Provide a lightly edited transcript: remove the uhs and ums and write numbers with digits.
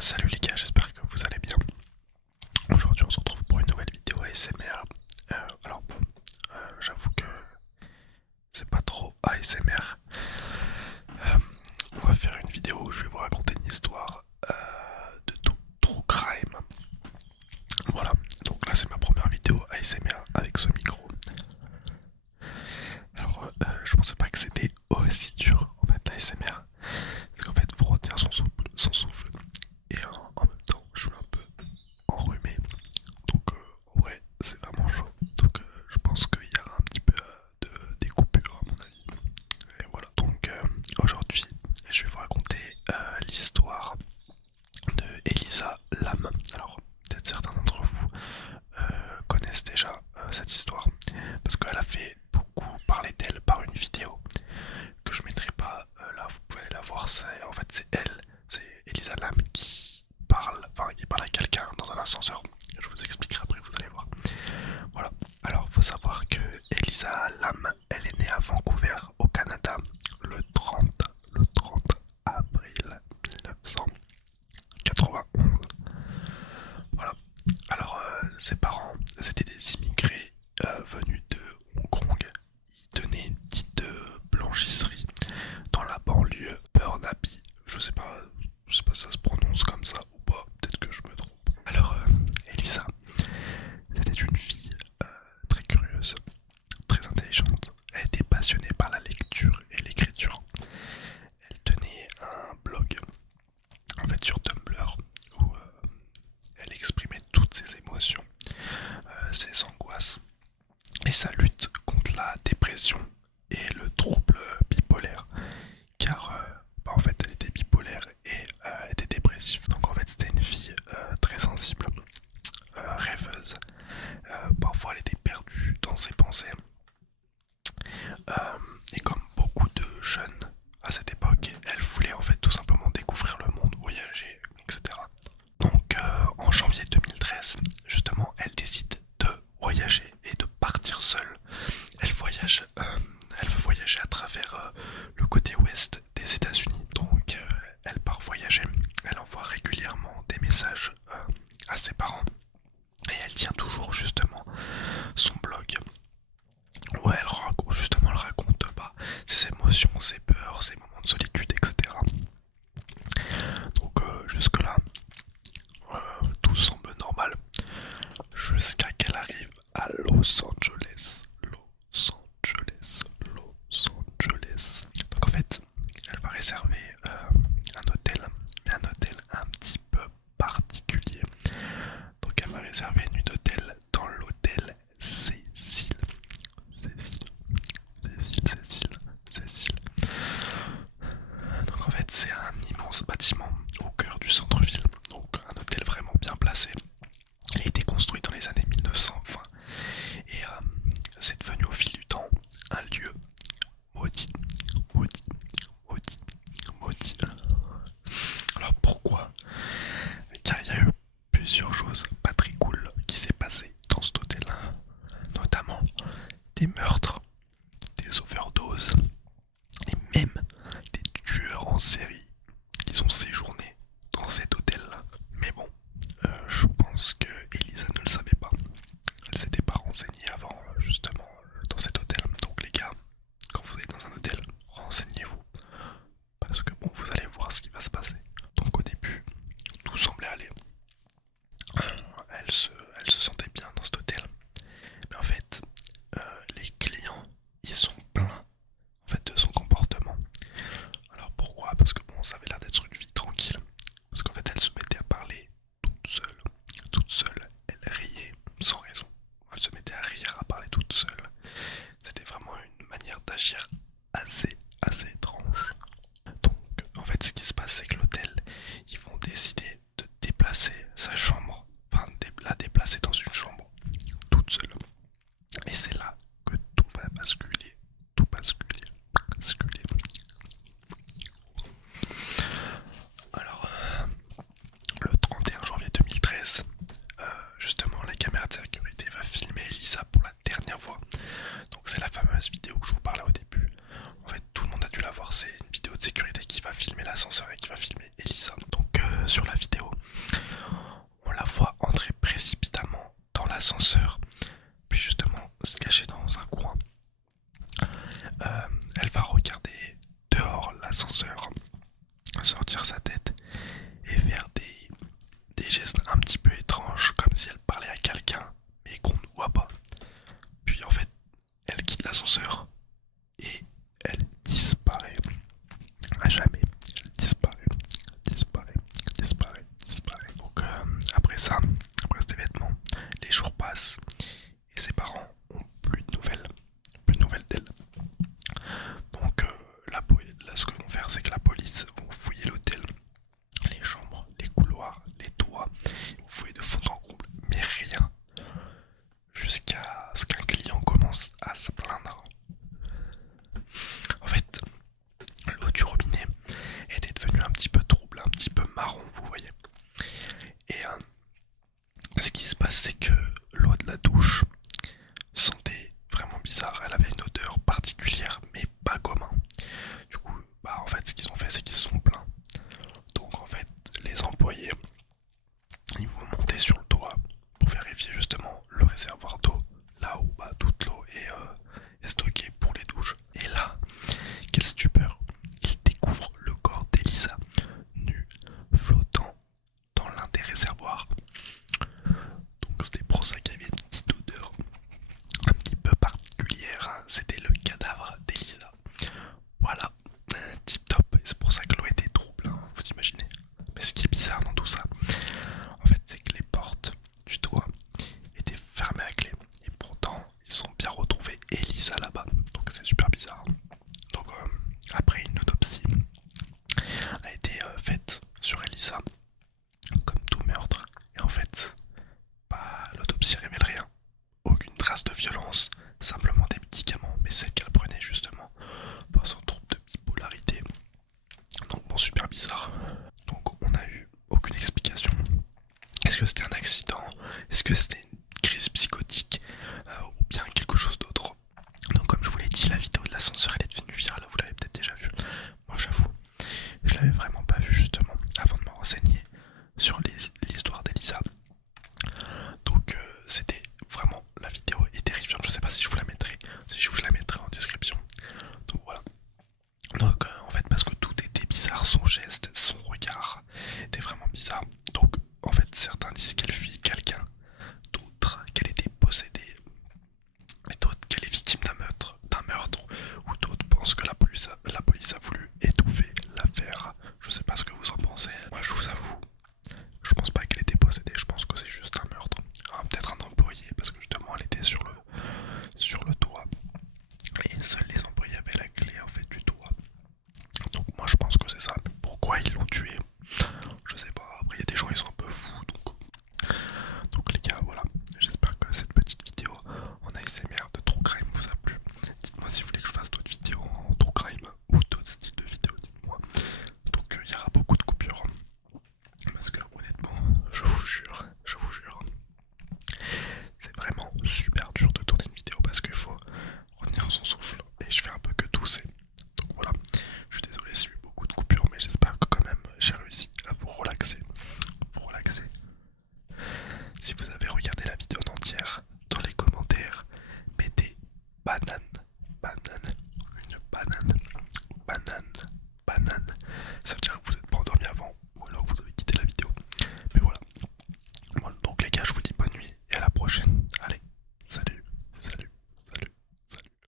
Salut les gars, j'espère que vous allez bien. Aujourd'hui on se retrouve pour une nouvelle vidéo ASMR. Alors bon, j'avoue que c'est pas trop ASMR. On va faire une vidéo où je vais vous raconter une histoire de tout true crime. Voilà, donc là c'est ma première vidéo ASMR avec ce micro. Alors je pensais pas que c'était aussi dur en fait l'ASMR. Parce qu'en fait faut retenir son souffle. Et en même temps je suis un peu enrhumé. Donc ouais, c'est vraiment chaud. Donc je pense qu'il y aura un petit peu des coupures à mon avis. Et voilà. Donc aujourd'hui, je vais vous raconter l'histoire de Elisa Lam. Alors peut-être certains d'entre vous connaissent déjà cette histoire parce qu'elle a fait beaucoup parler d'elle par une vidéo que je mettrai pas là. Vous pouvez aller la voir. En fait c'est elle, c'est Elisa Lam qui parle à quelqu'un dans un ascenseur. Je vous expliquerai après, vous allez voir. Voilà. Alors, faut savoir que Elisa Lam, elle est née à Vancouver, au Canada, le 30, le 30 avril 1991. Voilà. Alors, ses parents, c'était des immigrés venus de Hong Kong. Ils tenaient une petite blanchisserie dans la banlieue Burnaby. Je sais pas si ça se prononce comme ça ou pas. Peut-être que je me trompe. Alors, Elisa, c'était une fille très curieuse, très intelligente. Elle était passionnée par la lecture et l'écriture. Elle tenait un blog, en fait sur Tumblr, où elle exprimait toutes ses émotions, ses angoisses et sa lutte contre la dépression et le trouble bipolaire. Car en fait elle était bipolaire et elle était dépressive. Donc en fait c'était une fille très sensible, rêveuse. Parfois elle était perdue dans ses pensées. Et comme beaucoup de jeunes à cette époque, elle voulait en fait tout simplement découvrir le monde, voyager, etc. Donc en janvier 2013, justement, elle décide de voyager et de partir seule. Elle veut voyager à travers le côté ouest des États-Unis. Donc elle part voyager. Elle envoie régulièrement des messages à ses parents. Et elle tient toujours justement son blog où elle raconte pas ses émotions, ses peurs, ses moments de solitude, etc. Donc jusque là, tout semble normal jusqu'à qu'elle arrive à Los Angeles. Los Angeles, Los Angeles. Donc en fait, elle va réserver un hôtel, mais un hôtel un petit peu particulier. Donc elle va réserver une nuit d'hôtel dans l'hôtel Cécile. Cécile, Cécile, Cécile, Cécile. Donc en fait c'est un immense bâtiment au cœur du centre-ville. Donc un hôtel vraiment bien placé. Il a été construit dans les années 1920 et c'est devenu au fil du temps un lieu maudit, maudit, maudit, maudit. Alors pourquoi? Car il y a eu plusieurs choses pas très cool qui s'est passé dans cet hôtel, notamment des meurtres, des overdoses et même des tueurs en série. Ils ont séjourné dans cet hôtel là. Mais bon, je pense que Elisa ne le savait pas. Elle s'était pas renseignée avant justement dans cet hôtel. Donc les gars, quand vous êtes dans un hôtel, renseignez-vous. Parce que bon, vous allez voir ce qui va se passer. Donc au début, tout semblait aller. Elle se sentait bien dans cet hôtel. Mais en fait, les clients, ils sont pleins en fait, de son comportement. Alors pourquoi? Parce que bon, ça avait l'air d'être une vie tranquille. Parce qu'en fait, elle se mettait à parler toute seule. Toute seule, elle riait sans raison. Elle se mettait à rire, à parler toute seule. C'était vraiment une manière d'agir assez étrange. Donc, en fait, ce qui se passe, c'est que l'hôtel, ils vont décider de déplacer l'ascenseur, puis justement se cacher dans un coin. Elle va regarder dehors l'ascenseur, sortir sa tête et faire des gestes un petit peu étranges, comme si elle parlait à quelqu'un, mais qu'on ne voit pas. Puis en fait, elle quitte l'ascenseur et elle disparaît. À jamais. Elle disparaît, disparaît, disparaît, disparaît. Donc après ça, après cet événement, les jours passent et ses parents ont plus de nouvelles d'elle. Donc là, ce que vont faire, c'est que la police vont fouiller l'hôtel, les chambres, les couloirs, les toits, ils vont fouiller de fond en comble, mais rien, jusqu'à ce qu'un client commence à se plaindre. En fait, l'eau du robinet était devenue un petit peu trouble, un petit peu marron, vous voyez. Et ce qui se passe, c'est que l'eau de la douche sentait vraiment bizarre. Elle avait une odeur particulière, mais pas commun. Du coup, en fait, ce qu'ils ont fait, c'est qu'ils se sont plaints. Donc, en fait, les employés, ils vont monter sur le toit pour vérifier justement le réservoir d'eau, là où toute l'eau est stockée pour les douches. Et là, quelle stupeur, ils découvrent le corps d'Elisa, nue, flottant dans l'un des réservoirs. Donc c'était pour ça qu'il y avait une petite odeur un petit peu particulière, hein. C'était le cadavre d'Elisa. Voilà, tip top, et c'est pour ça que l'eau était trouble, hein, vous imaginez. Mais ce qui est bizarre dans tout ça, en fait, c'est que les portes du toit étaient fermées à clé. Et pourtant, ils ont bien retrouvé Elisa là-bas. Donc c'est super bizarre. Donc après, une autopsie a été faite sur Elisa, comme tout meurtre. Et en fait, l'autopsie révèle rien. Aucune trace de violence, simplement des médicaments, mais celles qu'elle prenait justement pour son trouble de bipolarité. Donc bon, super bizarre. Donc on n'a eu aucune explication. Est-ce que c'était un accident? Est-ce que c'était une crise psychotique ou bien quelque chose d'autre? Donc comme je vous l'ai dit, la vidéo de l'ascenseur elle est devenue virale, vous l'avez peut-être déjà vue. Moi j'avoue, je l'avais vraiment pas vue justement avant de me renseigner sur l'histoire d'Elisa. Donc c'était vraiment, la vidéo est terrifiante, je sais pas si je vous la mettrai, en description. Donc voilà. Donc en fait parce que tout était bizarre, son geste, son regard était vraiment bizarre. Donc